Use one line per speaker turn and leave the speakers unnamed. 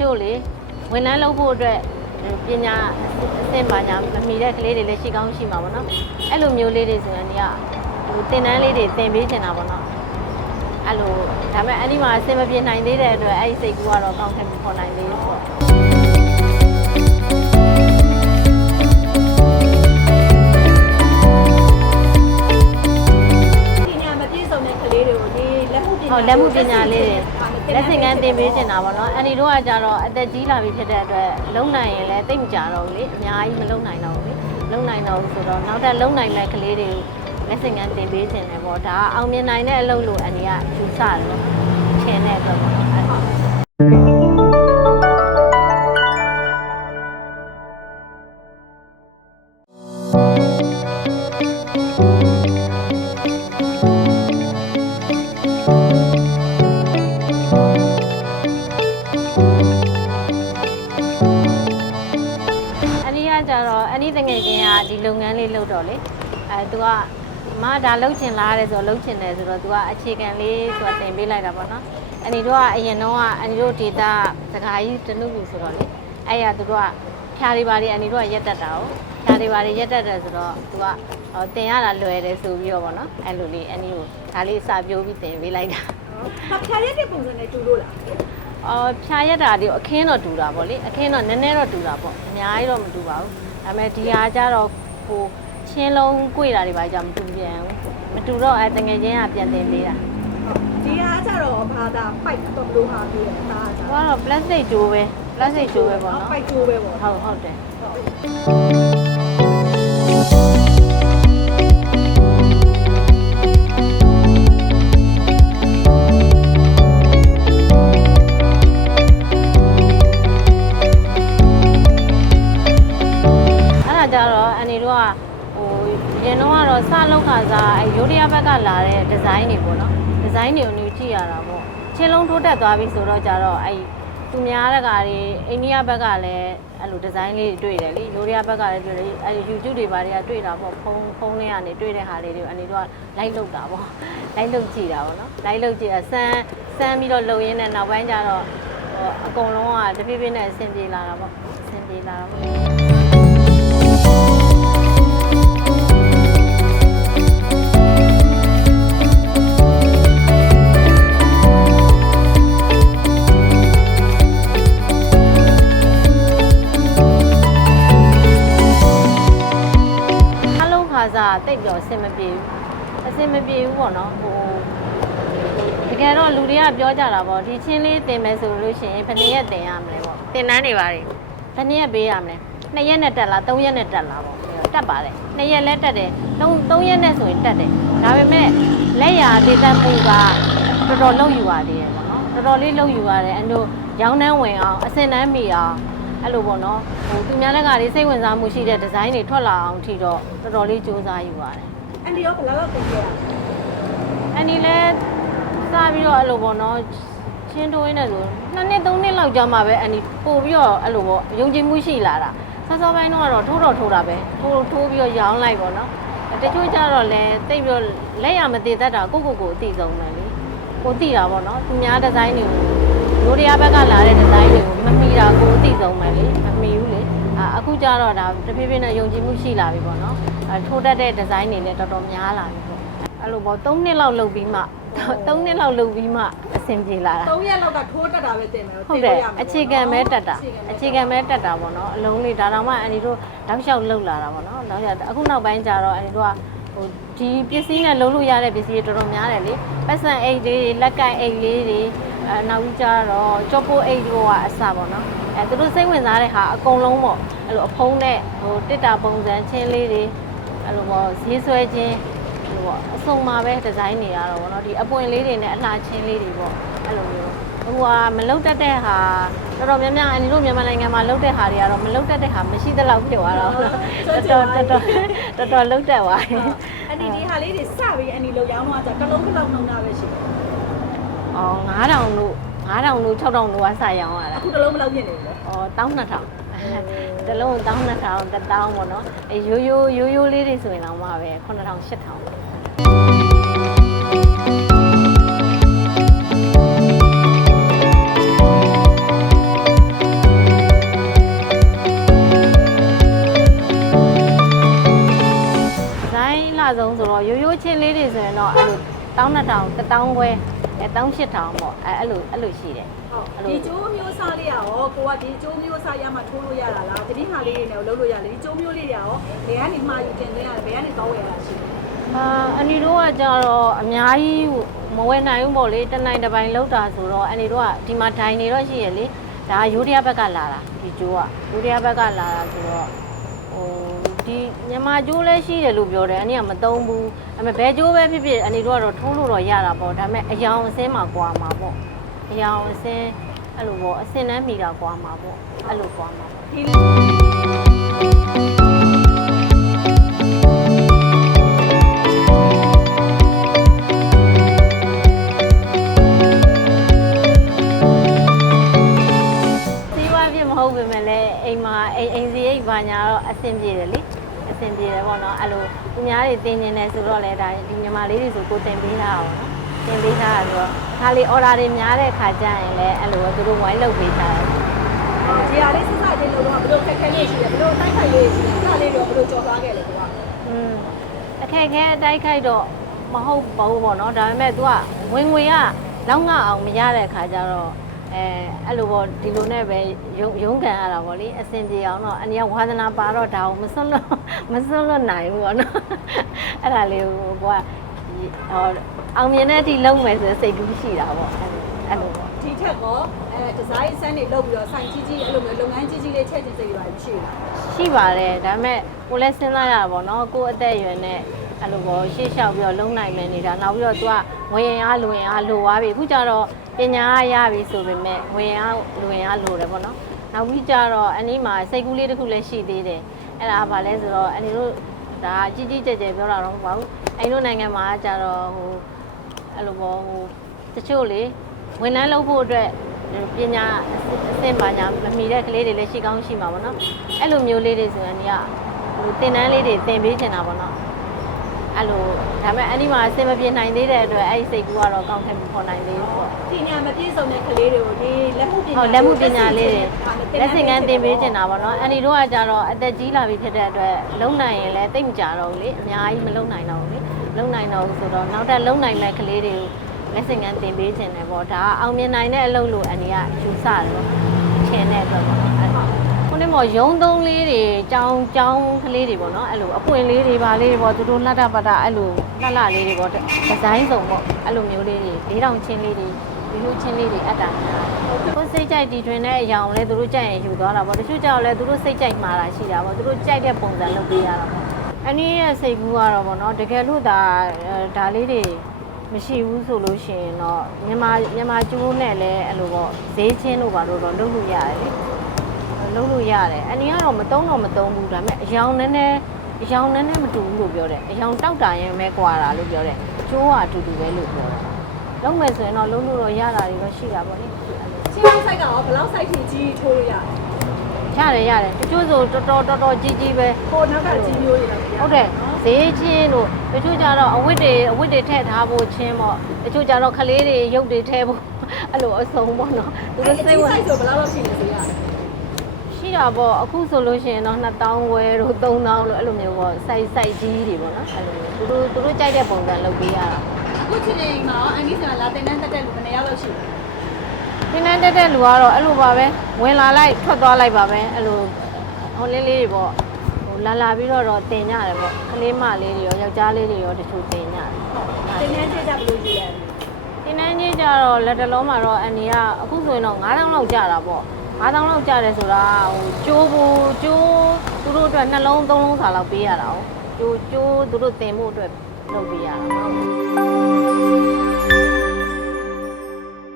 တချို့လေဝန်ထမ်းလုပ်ဖို့အတွက်ပညာအဆင့်ပါညာမမီတဲ့ကလေးတွေလည်းရှိကောင်းရှိမှာပေါ့နော်အဲ့လိုမျိုးလေးတွေဆိုရင်ဒီကဟိုတင်တန်းလေးတွေသင်ပေးချင်တာပေါ့နော်အဲ့လိုဒါပေမဲ့အဲ့ဒီမှာအဆင်မပြေနိုင်သေးတဲ့အတွက်အဲ့ဒီစိတ်ကူကတော့ကောင်းခဲ့မခေါ်နိုင်သေးဘူးပေါ့
ပညာမပြည့်စုံတဲ့ကလေးတွေကိုဒီလက်မှုပညာ
ဟုတ်လက်မှုပညာလေးတွေ လက်ဆင့်ကမ်းသင်ပေးချင်တာပေါ့နော်အန်ဒီတို့ကကြတော့အသက်ကြီးလာပြီဖြစ်တဲ့အတွက်လုံနိုင်ရင်လည်းတိတ်မကြတော့ဘူးလေအများကြီးမလုံနိုင်တော့ဘူးလေလုံနိုင်တော့ဘူးဆိုတော့နောက်ထပ်လုံနိုင်မဲ့ကလေးတွေကိုလက်ဆင့်ကမ်းသင်ပေးချင်တယ်ပေါ့ဒါကအောင်မြင်နိုင်တဲ့အလုပ်လို့အန်ဒီကယူဆတယ်လို့ထင်တဲ့အတွက်ပေါ့နော် လုပ်ငန်းလေးလုပ်တော့လေအဲသူကမဒါလှုပ်ချင်လားတဲ့ဆိုတော့လှုပ်ချင်တယ်ဆိုတော့သူကအခြေခံလေးသူကတင်ပေးလိုက်တာပေါ့နော်အန်ဒီတို့ကအရင်တော့ကအန်ဒီတို့ဒေတာစကားကြီးတနုကူဆိုတော့လေအဲ့ရသူတို့ကဖြားလေးပါလေးအန်ဒီတို့ကရက်တက်တာ哦ဖြားလေးပါလေးရက်တက်တယ်ဆိုတော့သူကတင်ရတာလွယ်တယ်ဆိုပြီးတော့ပေါ့နော်အဲ့လိုလေးအန်ဒီကိုဒါလေးစာပြိုးပြီးတင်ပေးလိုက်တာ
ဖြားရက်တဲ့ပုံစံနဲ့တူလို့လား
အော်ဖြားရက်တာဒီအခင်းတော့တူတာပေါ့လေအခင်းတော့နည်းနည်းတော့တူတာပေါ့အများကြီးတော့မတူပါဘူးဒါပေမဲ့ဒီဟာကြတော့ ဟိုချင်းလုံးကွေတာတွေပါကြမတူပြန်ဘူးမတူတော့အဲတငယ်ချင်းကပြန်တင်ပေးတာ
ဒီဟာကျတော့ဘာသာပိုက်တော့ဘလို့ဟာပြီးတယ်ဒါက
ဟိုကတော့ plastic ကြိုးပဲ plastic ကြိုးပဲပေါ့နော်
ပိုက်ကျိုးပဲပေါ့
ဟုတ်ဟုတ်တယ် ပေါ့နော်ဒီဇိုင်းတွေကိုနေကြည့်ရတာပေါ့ချင်းလုံးထိုးတက်သွားပြီဆိုတော့ကြတော့အဲသူများတကာတွေအိန္ဒိယဘက်ကလည်းအဲ့လိုဒီဇိုင်းလေးတွေတွေ့တယ်လေရိုးတရဘက်ကလည်းတွေ့တယ်အဲ YouTube တွေဘာတွေကတွေ့တာပေါ့ဖုန်းဖုန်းလေးကနေတွေ့တဲ့ဟာလေးတွေအန်ဒီတို့ကလိုက်လုတာပေါ့လိုက်လုကြည့်တာပေါ့နော်လိုက်လုကြည့်အဆန်းဆန်းပြီးတော့လုံရင်းနဲ့နောက်ပိုင်းကျတော့ဟိုအကုန်လုံးကတပြည့်ပြည့်နဲ့အဆင်ပြေလာတာပေါ့အဆင်ပြေလာတာပေါ့ တိတ်ပြောအဆင်မပြေဘူးအဆင်မပြေဘူးပေါ့နော်ဟိုတကယ်တော့လူတွေကပြောကြတာပေါ့ဒီချင်းလေးတင်မယ်ဆိုလို့ရှိရင်ဘယ်နှစ်ရက်တင်ရမလဲပေါ့တင်တန်းတွေပါတွေဘယ်နှစ်ရက်ပေးရမလဲနှစ်ရက်နဲ့တက်လားသုံးရက်နဲ့တက်လားပေါ့တက်ပါတယ်နှစ်ရက်လဲတက်တယ်သုံးသုံးရက်နဲ့ဆိုရင်တက်တယ်ဒါပေမဲ့လက်ရာဒေသမှုကတော်တော်လုံးယူရသေးတယ်ပေါ့နော်တော်တော်လေးလုံးယူရတယ်အတို့ရောင်းနှန်းဝင်အောင်အစင်တန်းမီအောင် အဲ့လိုပေါ့နော်ဟိုသူများလက်ကလေးစိတ်ဝင်စားမှုရှိတဲ့ဒီဇိုင်းတွေထွက်လာအောင်ထိတော့တော်တော်လေးစူးစမ်းယူပါတယ်
အန်ဒီရောဘယ်လောက်ကုန်ပြောတာ။
အန်ဒီလည်းစပြီးတော့အဲ့လိုပေါ့နော်ချင်းတိုးရင်းနဲ့ဆိုနှစ်နှစ်သုံးနှစ်လောက်ကြာမှပဲအန်ဒီပို့ပြီးတော့အဲ့လိုပေါ့ယုံကြည်မှုရှိလာတာ။ဆောစောပိုင်းတော့ကတော့ထိုးတော့ထိုးတာပဲ။ထိုးထိုးပြီးတော့ရောင်းလိုက်ပေါ့နော်။တချို့ကြတော့လည်းတိတ်ပြီးတော့လက်ရမတည်တတ်တာကိုကိုကိုအသိဆုံးပဲလေ။ကိုသိတာပေါ့နော်။သူများဒီဇိုင်းတွေကို ရိုးရရဘက်ကလာတဲ့ဒီဇိုင်းတွေကိုမမီတာကိုအသိဆုံးပဲလေ။မမီဘူးလေ။အာအခုကျတော့ဒါတဖြည်းဖြည်းနဲ့ယုံကြည်မှုရှိလာပြီပေါ့နော်။အဲထိုးတတ်တဲ့ဒီဇိုင်းတွေလည်းတော်တော်များလာပြီပေါ့။အဲ့လိုပေါ့3နှစ်လောက်လုပ်ပြီးမှ3နှစ်လောက်လုပ်ပြီးမှအဆင်ပြေလာတာ
3ရက်လောက်ကထိုးတက်တာပဲတင်မယ်
ဟုတ်တယ်အခြေခံပဲတက်တာအခြေခံပဲတက်တာပေါ့နော်အလုံးလေးဒါတောင်မှအန်ဒီတို့တောက်လျှောက်လှုပ်လာတာပေါ့နော်နောက်ရအခုနောက်ပိုင်းကျတော့အန်ဒီတို့ကဟိုဒီပစ္စည်းနဲ့လုံးလို့ရတဲ့ပစ္စည်းတွေတော်တော်များတယ်လေပတ်စံအိတ်လေးတွေလက်ကအိတ်လေးတွေအဲနောက်ပြီးကျတော့ကြောပိုအိတ်တို့ကအစပေါ့နော်အဲသူတို့စိတ်ဝင်စားတဲ့ဟာအကုန်လုံးပေါ့အဲ့လိုအဖုံးနဲ့ဟိုတစ်တာပုံစံချင်းလေးတွေအဲ့လိုပေါ့ဈေးဆွဲခြင်းအဲ့လိုပေါ့အစုံမှာပဲဒီဇိုင်းတွေရတော့ပေါ့နော်ဒီအပွင့်လေးတွေနဲ့အလှချင်းလေးတွေပေါ့အဲ့လိုမျိုးဟိုကမလုတ်တက်တဲ့ဟာတော်တော်များများအန်ဒီတို့မြန်မာနိုင်ငံမှာလုတ်တဲ့ဟာတွေကတော့မလုတ်တက်တဲ့ဟာမရှိသလောက်ဖြစ်သွားတော့တော်တော်တော်တော်တော်တော်လုတ်တက်သွားတယ်
အန်ဒီဒီဟာလေးတွေစပြီးအန်ဒီလောက်ရောင်းတော့ကျတစ်လုံးတစ်လုံးနှုံတာပဲရှိတယ်။
အော်9000လို့9000လို့6000လို့ကစရောင်းရတာ
အခုတလုံးမလောက်ဖြစ်နေဘူးပေါ့
အော်12000တလုံး12000 1000ပေါ့နော်ရိုးရိုးရိုးရိုးလေးတွေဆိုရင်တော့မှပဲ9000 8000ပေါ့ဆုံးဆိုတော့ရိုးရိုးချင်းလေးတွေဆိုရင်တော့အဲ့လို1000 1000 1000ခွဲ အဲ18000ပေါ့အဲအဲ့လိုအဲ့လိုရှိတယ်
ဟုတ်ဒီကျိုးမျိုးစားလေးရောကိုကဒီကျိုးမျိုးစားရမှထိုးလို့ရတာလားတတိဟာလေးတွေနဲ့လုပ်လို့ရတယ်ဒီကျိုးမျိုးလေးတွေရောဘယ်ကနေမှာယူတင်သွင်းရတယ်ဘယ်ကနေတောင်းဝယ်ရတာရှိလဲ
အာအနီတို့ကကြတော့အများကြီးမဝယ်နိုင်ဘူးပေါ့လေတနိုင်တစ်ပိုင်းလောက်တာဆိုတော့အနီတို့ကဒီမှာဒိုင်နေတော့ရှိရလေဒါယူရီးယားဘက်ကလာတာဒီကျိုးကယူရီးယားဘက်ကလာတာဆိုတော့ဟို ဒီမြန်မာကျိုးလည်းရှိတယ်လို့ပြောတယ်အနီကမသုံးဘူးဒါပေမဲ့ဘယ်ကျိုးပဲဖြစ်ဖြစ်အနီတို့ကတော့ထိုးလို့တော့ရတာပေါ့ဒါပေမဲ့အယောင်အစင်းမှာကွာမှာပေါ့အယောင်အစင်းအဲ့လိုပေါ့အစင်းနှမ်းမိတာကွာမှာပေါ့အဲ့လိုကွာမှာပေါ့ တွေတင်နေတယ်ဆိုတော့လည်းဒါဒီညီမလေးတွေဆိုကိုတင်ပေးထားတာပေါ့နော်တင်ပေးထားတာဆိုတော့ခါလေး order တွေများတဲ့ခါကျရင်လည်းအဲ့လိုသူတို့ဝိုင်းလုပ်ပေးထားတယ်
ဒီဟာလေးစစချင်းလို့တော့ဘယ်လိုခက်ခဲလေးရှိတယ်ဘယ်လိုတိုက်ခိုက်လေးရှိတယ်အဲ့ဒါလေးတော့ဘယ်လိုကြော်သွားခဲ့လဲကိုက
อืมအခက်ခဲအတိုက်ခိုက်တော့မဟုတ်ပါဘူးပေါ့နော်ဒါပေမဲ့ तू ကဝင်ငွေကလောက်ငအောင်မရတဲ့ခါကျတော့ အဲအဲ့လိုပေါ့ဒီလိုနဲ့ပဲရုံရုံးကန်ရတာပေါ့လေအဆင်ပြေအောင်တော့အနည်းဝါသနာပါတော့ဒါကိုမစွန့်လို့မစွန့်လို့နိုင်ဘူးပေါ့နော်အဲ့ဒါလေးကိုကိုကဟောအောင်မြင်တဲ့အထိလုံးမယ်ဆိုရင်စိတ်ကူးရှိတာပေါ့အဲ့လိုအဲ့လိုပေါ့
ဒီထက်ကောအဲဒီဇိုင်းဆန်းတွေလုပ်ပြီးတော့ဆိုင်ကြီးကြီးအဲ့လိုမျိုးလုပ်ငန်းကြီးကြီးလေးချက်ချင်းစိတ်ရပါရှိလား
ရှိပါတယ်ဒါပေမဲ့ကိုလည်းစဉ်းစားရတာပေါ့နော်ကိုယ့်အသက်အရွယ်နဲ့အဲ့လိုပေါ့ရှေ့လျှောက်ပြီးတော့လုံနိုင်မယ်နေတာနောက်ပြီးတော့ तू ကဝင်ရင်အားလူရင်အားလိုသွားပြီအခုကျတော့ ပညာအားရပြီဆိုပေမဲ့ဝင်ရင်အားလူရင်အားလိုတယ်ပေါ့နော်နောက်ပြီးကျတော့အနည်းမှာစိတ်ကူးလေးတစ်ခုလည်းရှိသေးတယ်အဲ့ဒါကဘာလဲဆိုတော့အနည်းတို့ဒါကြီးကြီးကျယ်ကျယ်ပြောတာတော့မဟုတ်ပါဘူးအဲ့တို့နိုင်ငံမှာကျတော့ဟိုအဲ့လိုပေါ့ဟိုတချို့လေဝန်ထမ်းလုပ်ဖို့အတွက်ပညာအဆင့်ပါညာမမီတဲ့ကလေးတွေလည်းရှိကောင်းရှိမှာပေါ့နော်အဲ့လိုမျိုးလေးတွေဆိုရင်ဒီကဟိုတင်တန်းလေးတွေသင်ပေးချင်တာပေါ့နော် အဲ့လိုဒါပေမဲ့အဲ့ဒီမှာအဆင်မပြေနိုင်သေးတဲ့အတွက်အဲ့ဒီစိတ်ကူကတော့ကောင်းခဲ့မပေါ်နိုင်သေးဘူးပေါ့
ဒီညာမပြည့်စုံတဲ့ကလေးတွေကိုဒီလက်မှုပညာ
ဟုတ်လက်မှုပညာလေးတွေလက်ဆင့်ကမ်းသင်ပေးချင်တာပေါ့နော်အန်ဒီတို့ကကြတော့အသက်ကြီးလာပြီဖြစ်တဲ့အတွက်လုံနိုင်ရင်လည်းတိတ်မကြတော့ဘူးလေအများကြီးမလုံနိုင်တော့ဘူးလေလုံနိုင်တော့ဘူးဆိုတော့နောက်ထပ်လုံနိုင်မဲ့ကလေးတွေကိုလက်ဆင့်ကမ်းသင်ပေးချင်တယ်ပေါ့ဒါကအောင်မြင်နိုင်တဲ့အလုပ်လို့အန်ဒီကယူဆတယ်ပေါ့ချင်တဲ့အတွက်ပေါ့ နော်အဲ့ခုနကမောရုံသုံးလေးတွေကြောင်းကြောင်းကလေးတွေပေါ့နော်အဲ့လိုအပွင့်လေးတွေပါလေးတွေပေါ့သူတို့လှတပတ်တာအဲ့လိုလှလှလေးတွေပေါ့ဒီဇိုင်းစုံပေါ့အဲ့လိုမျိုးလေးတွေလေးတောင်ချင်းလေးတွေဒီလိုချင်းလေးတွေအပ်တာများတယ်ကိုယ်စိတ်ကြိုက်တီထွင်တဲ့အရာကိုလည်းသူတို့ကြိုက်ရင်ယူသွားတာပေါ့တချို့ကြောက်လည်းသူတို့စိတ်ကြိုက်မှားတာရှိတာပေါ့သူတို့ကြိုက်တဲ့ပုံစံလုပ်ပေးရတာပေါ့အနည်းရဲ့စိတ်ကူးကတော့ပေါ့နော်တကယ်လို့ဒါအဲဒါလေးတွေမရှိဘူးဆိုလို့ရှိရင်တော့မြန်မာမြန်မာကျိုးနဲ့လည်းအဲ့လိုပေါ့ဈေးချင်းလို့ပါလို့တော့လုပ်လို့ရတယ် လေလုပ်လို့ရတယ်အနည်းကတော့မတုံးတော့မတုံးဘူးဒါပေမဲ့အယောင်နည်းနည်းအယောင်နည်းနည်းမတူဘူးလို့ပြောတယ်အယောင်တောက်တာရင်ပဲကွာတာလို့ပြောတယ်ကျိုးကအတူတူပဲလို့ပြောတယ်လုံးမယ်ဆိုရင်တော့လုံးလို့တော့ရတာတွေတော့ရှိတာပေါ့လေအဲ့လို
ချင်းအောင်ဆိုင်ကရောဘယ်လောက်ဆိုင်ထိကြီးထိုးရရလဲ
ရတယ်ရတယ်တချို့ဆိုတော်တော်တော်တော်ကြီးကြီးပဲ
ဟိုနောက်ကကြီးမျိုးတွေလည်း
ဟုတ်တယ်ဈေးချင်းတို့တချို့ကြတော့အဝတ်တွေအဝတ်တွေထည့်ထားဖို့ချင်းပေါ့တချို့ကြတော့ခလေးတွေရုပ်တွေထည့်ဖို့အဲ့လိုအစုံပေါ့နော်သူ
သူ
တို့
တို့စိ
စိ
တ်
တ်
ဝ
ဝင်
ဆိုင်ဆိုဘယ်လောက်လောက်ရှိနေစေရလဲ
ရှိ တာပေါ့အခုဆိုလို့ရှိရင်တော့2000ဝယ်တို့3000လို့အဲ့လိုမျိုးပေါ့စိုက်စိုက်ကြီးတွေပေါ့နော်အဲ့လိုမျိုးသူတို့သူတို့ကြိုက်တဲ့ပုံစံလုပ်ပေးရတာ
အခုချိန်ချိန်မှာအန်ဒီဆိုတာလာတင်တန်းတက်တဲ့လူဘယ်နှယောက်လောက်ရှိလဲ
သင်တန်းတက်တဲ့လူကတော့အဲ့လိုပါပဲဝင်လာလိုက်ထွက်သွားလိုက်ပါပဲအဲ့လိုဟိုလေးလေးတွေပေါ့ဟိုလာလာပြီးတော့တော့တင်ကြတယ်ပေါ့ကလေးမလေးတွေရောယောက်ျားလေးတွေရောတချို့တင်ကြတယ်
တင်တန်းတက်ကြဘယ်လိုရှိလဲ
ဒီနေ့ကြီးကြတော့လက်တလုံးမှာတော့အန်ဒီကအခုဆိုရင်တော့9000လောက်ကျတာပေါ့ 9000လောက်ကျတယ်ဆိုတာဟိုကျိုးဘူးကျိုးသူတို့အတွက်နှလုံးသုံးလုံးစာလောက်ပေးရတာ哦ကျိုးကျိုးသူတို့တင်ဖို့အတွက်လုပ်ပေးရတာ